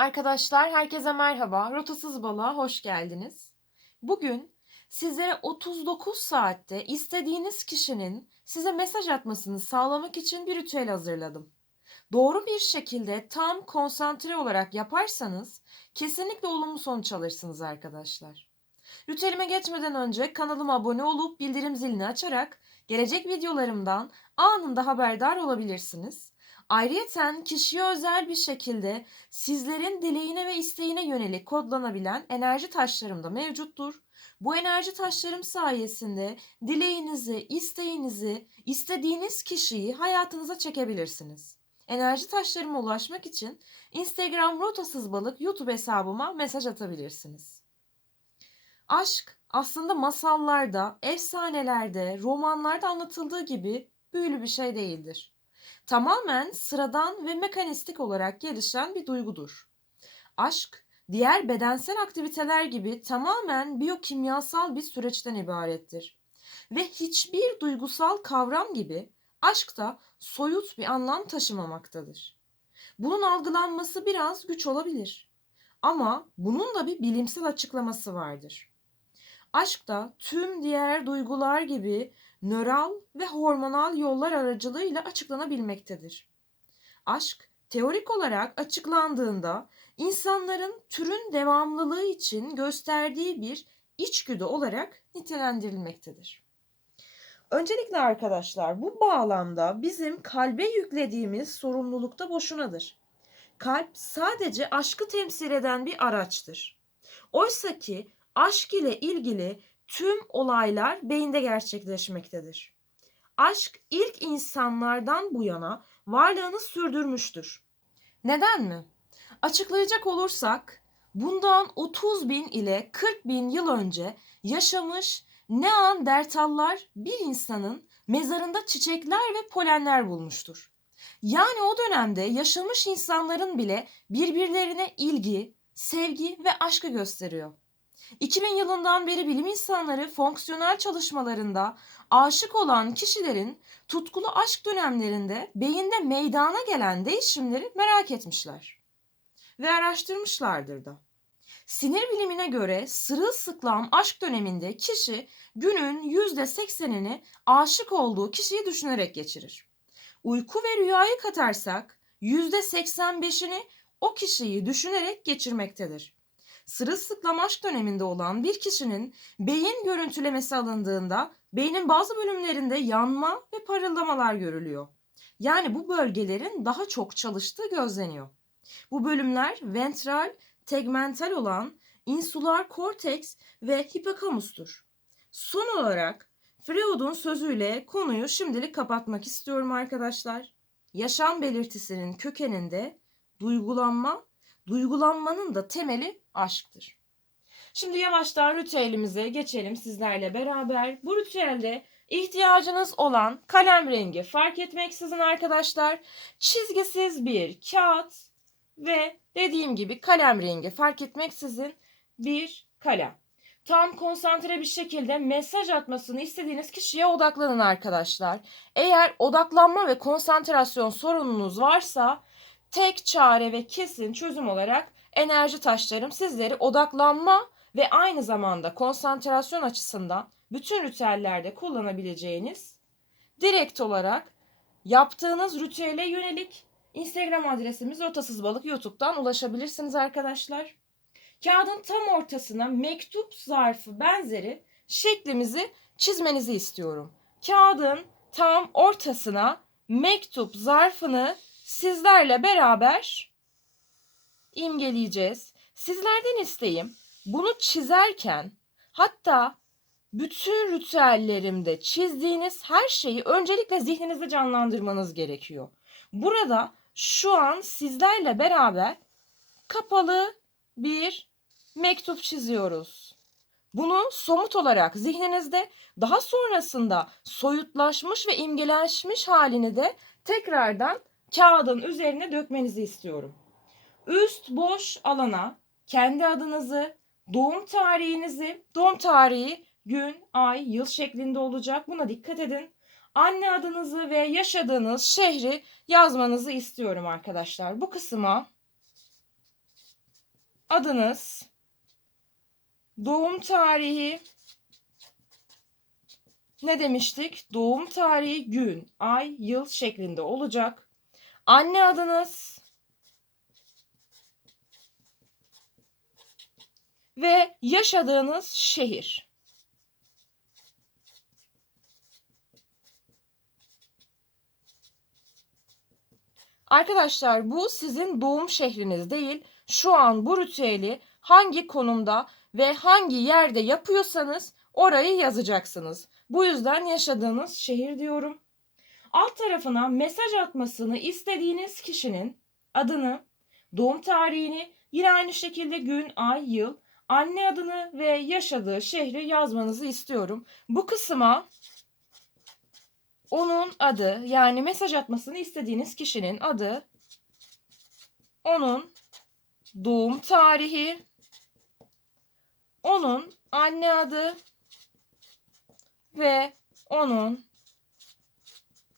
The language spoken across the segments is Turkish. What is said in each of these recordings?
Arkadaşlar herkese merhaba. Rotasız balığa hoş geldiniz. Bugün sizlere 39 saatte istediğiniz kişinin size mesaj atmasını sağlamak için bir ritüel hazırladım. Doğru bir şekilde tam konsantre olarak yaparsanız kesinlikle olumlu sonuç alırsınız arkadaşlar. Ritüelime geçmeden önce kanalıma abone olup bildirim zilini açarak gelecek videolarımdan anında haberdar olabilirsiniz. Ayrıyeten kişiye özel bir şekilde sizlerin dileğine ve isteğine yönelik kodlanabilen enerji taşlarım da mevcuttur. Bu enerji taşlarım sayesinde dileğinizi, isteğinizi, istediğiniz kişiyi hayatınıza çekebilirsiniz. Enerji taşlarıma ulaşmak için Instagram rotasız balık YouTube hesabıma mesaj atabilirsiniz. Aşk aslında masallarda, efsanelerde, romanlarda anlatıldığı gibi büyülü bir şey değildir tamamen sıradan ve mekanistik olarak gelişen bir duygudur. Aşk, diğer bedensel aktiviteler gibi tamamen biyokimyasal bir süreçten ibarettir. Ve hiçbir duygusal kavram gibi aşk da soyut bir anlam taşımamaktadır. Bunun algılanması biraz güç olabilir. Ama bunun da bir bilimsel açıklaması vardır. Aşk da tüm diğer duygular gibi nöral ve hormonal yollar aracılığıyla açıklanabilmektedir. Aşk teorik olarak açıklandığında insanların türün devamlılığı için gösterdiği bir içgüdü olarak nitelendirilmektedir. Öncelikle arkadaşlar bu bağlamda bizim kalbe yüklediğimiz sorumluluk da boşunadır. Kalp sadece aşkı temsil eden bir araçtır. Oysa ki aşk ile ilgili tüm olaylar beyinde gerçekleşmektedir. Aşk ilk insanlardan bu yana varlığını sürdürmüştür. Neden mi? Açıklayacak olursak bundan 30 bin ile 40 bin yıl önce yaşamış Neandertallar bir insanın mezarında çiçekler ve polenler bulmuştur. Yani o dönemde yaşamış insanların bile birbirlerine ilgi, sevgi ve aşkı gösteriyor. 2000 yılından beri bilim insanları fonksiyonel çalışmalarında aşık olan kişilerin tutkulu aşk dönemlerinde beyinde meydana gelen değişimleri merak etmişler ve araştırmışlardır da. Sinir bilimine göre sırılsıklam aşk döneminde kişi günün %80'ini aşık olduğu kişiyi düşünerek geçirir. Uyku ve rüyayı katarsak %85'ini o kişiyi düşünerek geçirmektedir sırılsıklam döneminde olan bir kişinin beyin görüntülemesi alındığında beynin bazı bölümlerinde yanma ve parıldamalar görülüyor. Yani bu bölgelerin daha çok çalıştığı gözleniyor. Bu bölümler ventral, tegmental olan insular korteks ve hipokamustur. Son olarak Freud'un sözüyle konuyu şimdilik kapatmak istiyorum arkadaşlar. Yaşam belirtisinin kökeninde duygulanma Duygulanmanın da temeli aşktır. Şimdi yavaştan ritüelimize geçelim sizlerle beraber. Bu ritüelde ihtiyacınız olan kalem rengi fark etmeksizin arkadaşlar çizgisiz bir kağıt ve dediğim gibi kalem rengi fark etmeksizin bir kalem. Tam konsantre bir şekilde mesaj atmasını istediğiniz kişiye odaklanın arkadaşlar. Eğer odaklanma ve konsantrasyon sorununuz varsa tek çare ve kesin çözüm olarak enerji taşlarım sizleri odaklanma ve aynı zamanda konsantrasyon açısından bütün ritüellerde kullanabileceğiniz direkt olarak yaptığınız ritüele yönelik Instagram adresimiz Rotasız Balık YouTube'dan ulaşabilirsiniz arkadaşlar. Kağıdın tam ortasına mektup zarfı benzeri şeklimizi çizmenizi istiyorum. Kağıdın tam ortasına mektup zarfını sizlerle beraber imgeleyeceğiz. Sizlerden isteğim bunu çizerken hatta bütün ritüellerimde çizdiğiniz her şeyi öncelikle zihninizde canlandırmanız gerekiyor. Burada şu an sizlerle beraber kapalı bir mektup çiziyoruz. Bunu somut olarak zihninizde daha sonrasında soyutlaşmış ve imgelenmiş halini de tekrardan kağıdın üzerine dökmenizi istiyorum. Üst boş alana kendi adınızı, doğum tarihinizi, doğum tarihi gün, ay, yıl şeklinde olacak. Buna dikkat edin. Anne adınızı ve yaşadığınız şehri yazmanızı istiyorum arkadaşlar. Bu kısma adınız, doğum tarihi, ne demiştik? Doğum tarihi gün, ay, yıl şeklinde olacak. Anne adınız ve yaşadığınız şehir. Arkadaşlar bu sizin doğum şehriniz değil. Şu an bu ritüeli hangi konumda ve hangi yerde yapıyorsanız orayı yazacaksınız. Bu yüzden yaşadığınız şehir diyorum. Alt tarafına mesaj atmasını istediğiniz kişinin adını, doğum tarihini, yine aynı şekilde gün, ay, yıl, anne adını ve yaşadığı şehri yazmanızı istiyorum. Bu kısma onun adı yani mesaj atmasını istediğiniz kişinin adı, onun doğum tarihi, onun anne adı ve onun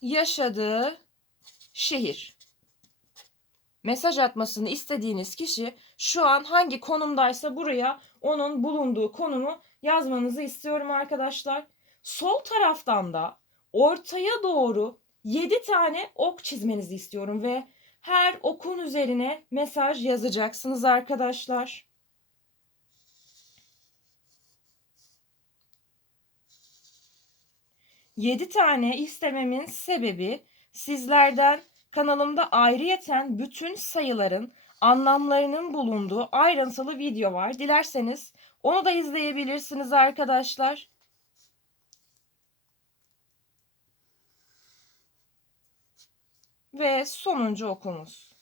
yaşadığı şehir. Mesaj atmasını istediğiniz kişi şu an hangi konumdaysa buraya onun bulunduğu konumu yazmanızı istiyorum arkadaşlar. Sol taraftan da ortaya doğru 7 tane ok çizmenizi istiyorum ve her okun üzerine mesaj yazacaksınız arkadaşlar. Yedi tane istememin sebebi sizlerden kanalımda ayrıyeten bütün sayıların anlamlarının bulunduğu ayrıntılı video var. Dilerseniz onu da izleyebilirsiniz arkadaşlar. Ve sonuncu okumuz.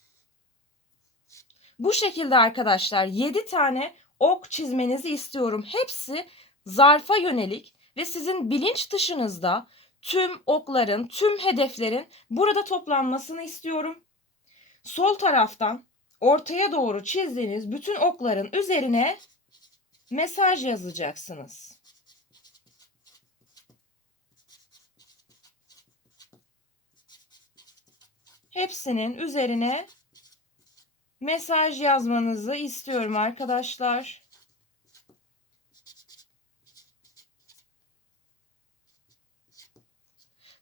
Bu şekilde arkadaşlar 7 tane ok çizmenizi istiyorum. Hepsi zarfa yönelik ve sizin bilinç dışınızda tüm okların, tüm hedeflerin burada toplanmasını istiyorum. Sol taraftan ortaya doğru çizdiğiniz bütün okların üzerine mesaj yazacaksınız. Hepsinin üzerine mesaj yazmanızı istiyorum arkadaşlar.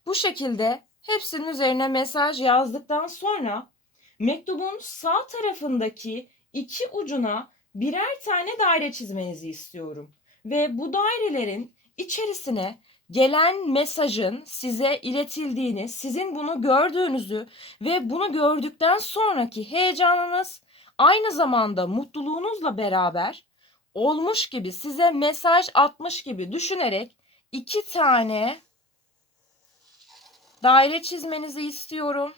Bu şekilde hepsinin üzerine mesaj yazdıktan sonra mektubun sağ tarafındaki iki ucuna birer tane daire çizmenizi istiyorum. Ve bu dairelerin içerisine gelen mesajın size iletildiğini, sizin bunu gördüğünüzü ve bunu gördükten sonraki heyecanınız aynı zamanda mutluluğunuzla beraber olmuş gibi size mesaj atmış gibi düşünerek iki tane daire çizmenizi istiyorum.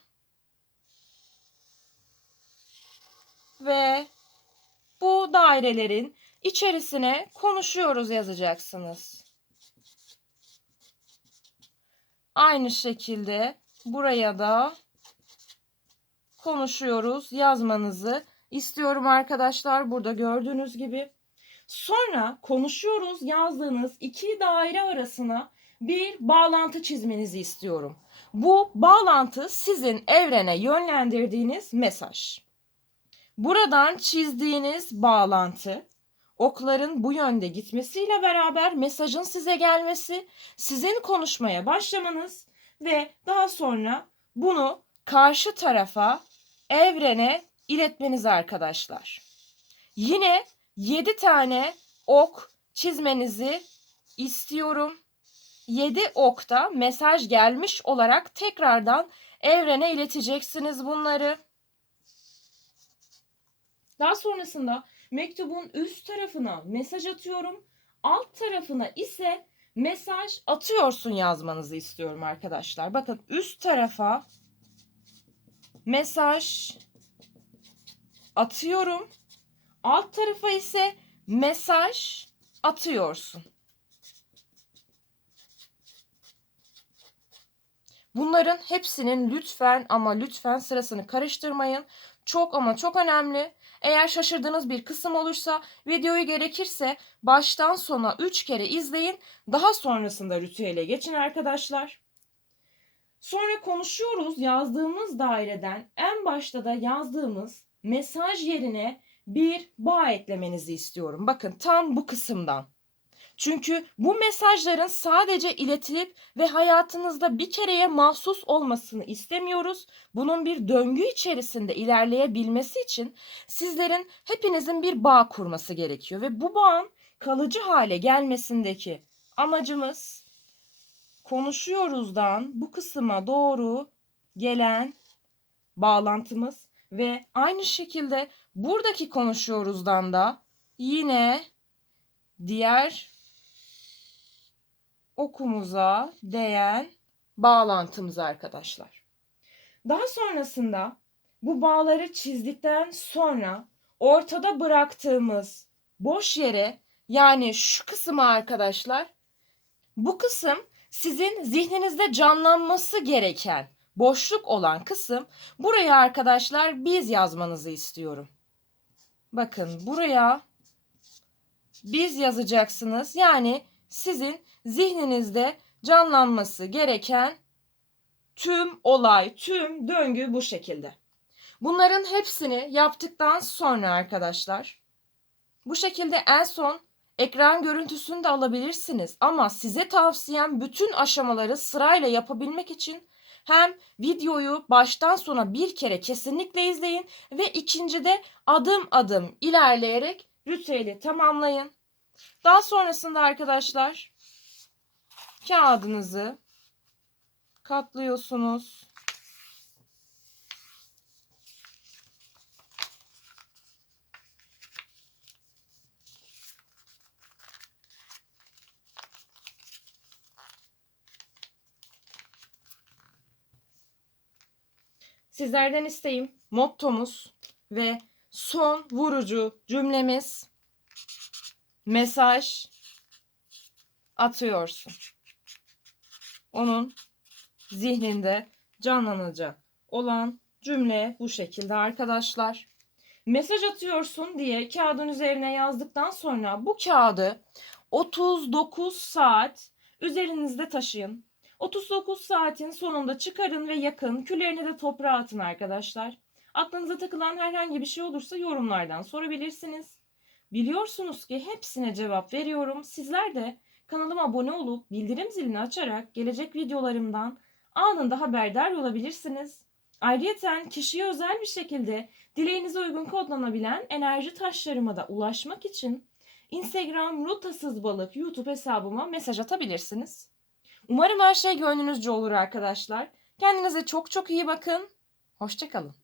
Ve bu dairelerin içerisine konuşuyoruz yazacaksınız. Aynı şekilde buraya da konuşuyoruz yazmanızı istiyorum arkadaşlar. Burada gördüğünüz gibi. Sonra konuşuyoruz yazdığınız iki daire arasına bir bağlantı çizmenizi istiyorum. Bu bağlantı sizin evrene yönlendirdiğiniz mesaj. Buradan çizdiğiniz bağlantı okların bu yönde gitmesiyle beraber mesajın size gelmesi, sizin konuşmaya başlamanız ve daha sonra bunu karşı tarafa, evrene iletmeniz arkadaşlar. Yine 7 tane ok çizmenizi istiyorum. 7 okta mesaj gelmiş olarak tekrardan evrene ileteceksiniz bunları. Daha sonrasında mektubun üst tarafına mesaj atıyorum. Alt tarafına ise mesaj atıyorsun yazmanızı istiyorum arkadaşlar. Bakın üst tarafa mesaj atıyorum. Alt tarafa ise mesaj atıyorsun. Bunların hepsinin lütfen ama lütfen sırasını karıştırmayın. Çok ama çok önemli. Eğer şaşırdığınız bir kısım olursa videoyu gerekirse baştan sona 3 kere izleyin. Daha sonrasında ritüele geçin arkadaşlar. Sonra konuşuyoruz yazdığımız daireden en başta da yazdığımız mesaj yerine bir bağ eklemenizi istiyorum. Bakın tam bu kısımdan. Çünkü bu mesajların sadece iletilip ve hayatınızda bir kereye mahsus olmasını istemiyoruz. Bunun bir döngü içerisinde ilerleyebilmesi için sizlerin hepinizin bir bağ kurması gerekiyor ve bu bağın kalıcı hale gelmesindeki amacımız konuşuyoruzdan bu kısma doğru gelen bağlantımız ve aynı şekilde buradaki konuşuyoruzdan da yine diğer okumuza değen bağlantımız arkadaşlar. Daha sonrasında bu bağları çizdikten sonra ortada bıraktığımız boş yere yani şu kısmı arkadaşlar bu kısım sizin zihninizde canlanması gereken boşluk olan kısım buraya arkadaşlar biz yazmanızı istiyorum. Bakın buraya biz yazacaksınız. Yani sizin zihninizde canlanması gereken tüm olay, tüm döngü bu şekilde. Bunların hepsini yaptıktan sonra arkadaşlar bu şekilde en son ekran görüntüsünü de alabilirsiniz. Ama size tavsiyem bütün aşamaları sırayla yapabilmek için hem videoyu baştan sona bir kere kesinlikle izleyin ve ikincide adım adım ilerleyerek ritüeli tamamlayın. Daha sonrasında arkadaşlar kağıdınızı katlıyorsunuz. Sizlerden isteğim mottomuz ve son vurucu cümlemiz mesaj atıyorsun. Onun zihninde canlanacak olan cümle bu şekilde arkadaşlar. Mesaj atıyorsun diye kağıdın üzerine yazdıktan sonra bu kağıdı 39 saat üzerinizde taşıyın. 39 saatin sonunda çıkarın ve yakın. Küllerini de toprağa atın arkadaşlar. Aklınıza takılan herhangi bir şey olursa yorumlardan sorabilirsiniz. Biliyorsunuz ki hepsine cevap veriyorum. Sizler de kanalıma abone olup bildirim zilini açarak gelecek videolarımdan anında haberdar olabilirsiniz. Ayrıca kişiye özel bir şekilde dileğinize uygun kodlanabilen enerji taşlarıma da ulaşmak için Instagram Rotasız Balık YouTube hesabıma mesaj atabilirsiniz. Umarım her şey gönlünüzce olur arkadaşlar. Kendinize çok çok iyi bakın. Hoşçakalın.